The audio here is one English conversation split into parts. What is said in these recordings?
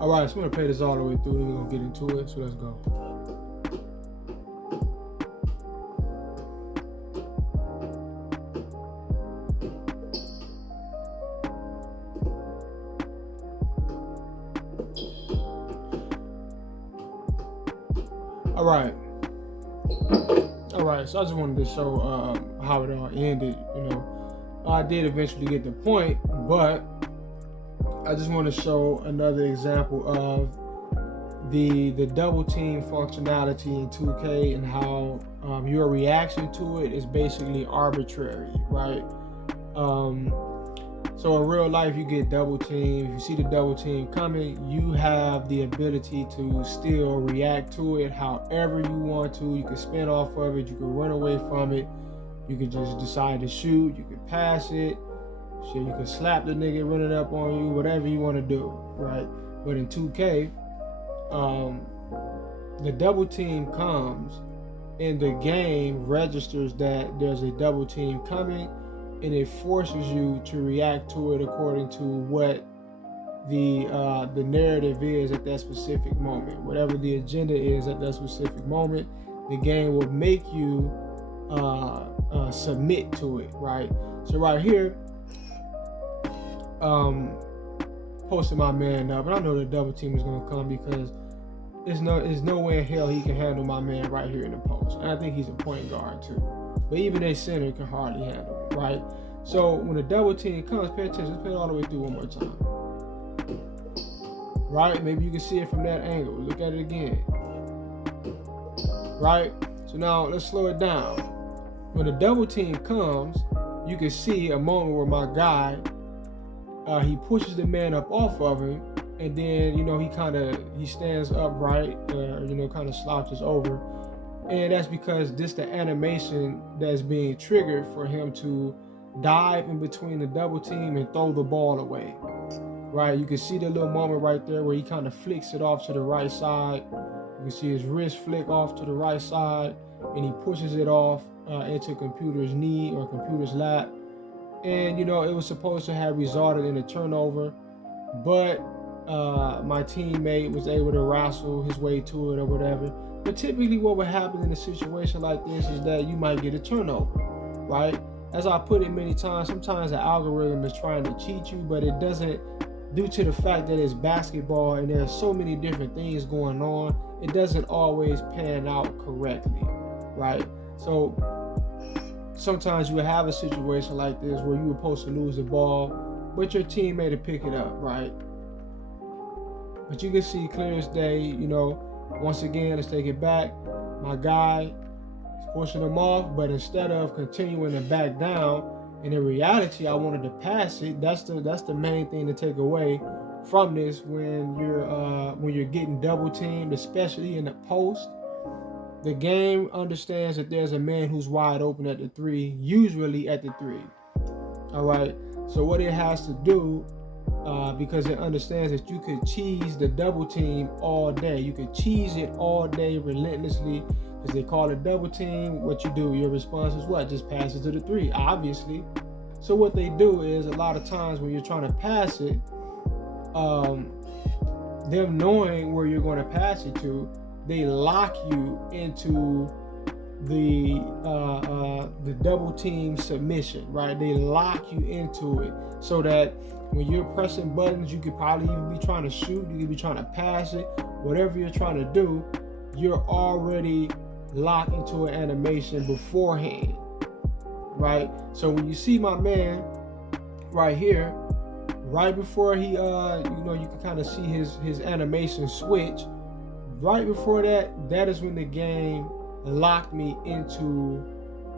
All right, so I'm gonna play this all the way through, and we're gonna get into it. So let's go. All right. So I just wanted to show how it all ended. I did eventually get the point, but I just want to show another example of the double team functionality in 2K and how your reaction to it is basically arbitrary, right? So in real life, you get double team. If you see the double team coming, you have the ability to still react to it however you want to. You can spin off of it. You can run away from it. You can just decide to shoot. You can pass it. Shit, you can slap the nigga running up on you. Whatever you want to do, right? But in 2K, the double team comes and the game registers that there's a double team coming, and it forces you to react to it according to what the narrative is at that specific moment. Whatever the agenda is at that specific moment, the game will make you submit to it, right? So right here, posting my man up, and I know the double team is gonna come because there's no way in hell he can handle my man right here in the post. And I think he's a point guard too. But even a center can hardly handle it, right? So when the double team comes, pay attention. Let's play it all the way through one more time. Right? Maybe you can see it from that angle. Look at it again. Right? So now let's slow it down. When the double team comes, you can see a moment where my guy, he pushes the man up off of him, and then, he stands upright, kind of slouches over. And that's because this the animation that's being triggered for him to dive in between the double team and throw the ball away, right? You can see the little moment right there where he kind of flicks it off to the right side. You can see his wrist flick off to the right side, and he pushes it off into computer's knee or computer's lap. And, it was supposed to have resulted in a turnover, but my teammate was able to wrestle his way to it or whatever. But typically what would happen in a situation like this is that you might get a turnover, right? As I put it many times, sometimes the algorithm is trying to cheat you, but it doesn't, due to the fact that it's basketball and there's so many different things going on, it doesn't always pan out correctly, right? So sometimes you will have a situation like this where you were supposed to lose the ball, but your teammate will pick it up, right? But you can see clear as day, once again, let's take it back. My guy is pushing him off, but instead of continuing to back down, and in reality, I wanted to pass it. That's the main thing to take away from this when you're getting double teamed, especially in the post. The game understands that there's a man who's wide open at the three, usually at the three. All right. So what it has to do, because it understands that you could cheese the double team all day. You could cheese it all day relentlessly because they call it double team. What you do, your response is what? Just pass it to the three, obviously. So what they do is a lot of times when you're trying to pass it, them knowing where you're going to pass it to, they lock you into the double team submission, right? They lock you into it so that when you're pressing buttons, you could probably even be trying to shoot, you could be trying to pass it, whatever you're trying to do, you're already locked into an animation beforehand, right? So when you see my man right here, right before he, you can kind of see his animation switch. Right before that is when the game locked me into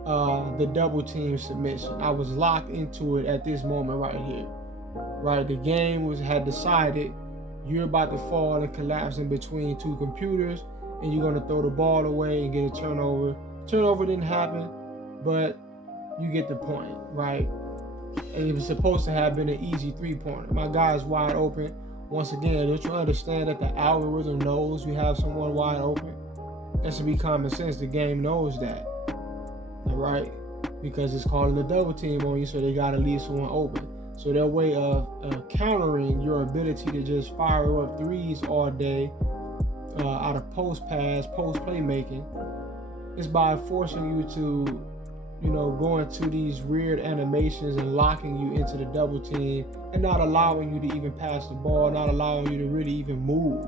the double team submission. I was locked into it at this moment right here. Right, the game had decided you're about to fall and collapse in between two computers, and you're gonna throw the ball away and get a turnover. Turnover didn't happen, but you get the point, right? And it was supposed to have been an easy three-pointer. My guy is wide open. Once again, don't you understand that the algorithm knows you have someone wide open? That should be common sense. The game knows that, all right? Because it's calling a double team on you, so they gotta leave someone open. So their way of countering your ability to just fire up threes all day out of post pass, post playmaking is by forcing you to, go into these weird animations and locking you into the double team and not allowing you to even pass the ball, not allowing you to really even move.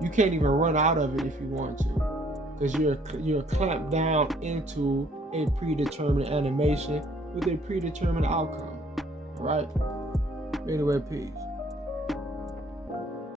You can't even run out of it if you want to, because you're clamped down into a predetermined animation with a predetermined outcome. All right. Anyway, peace.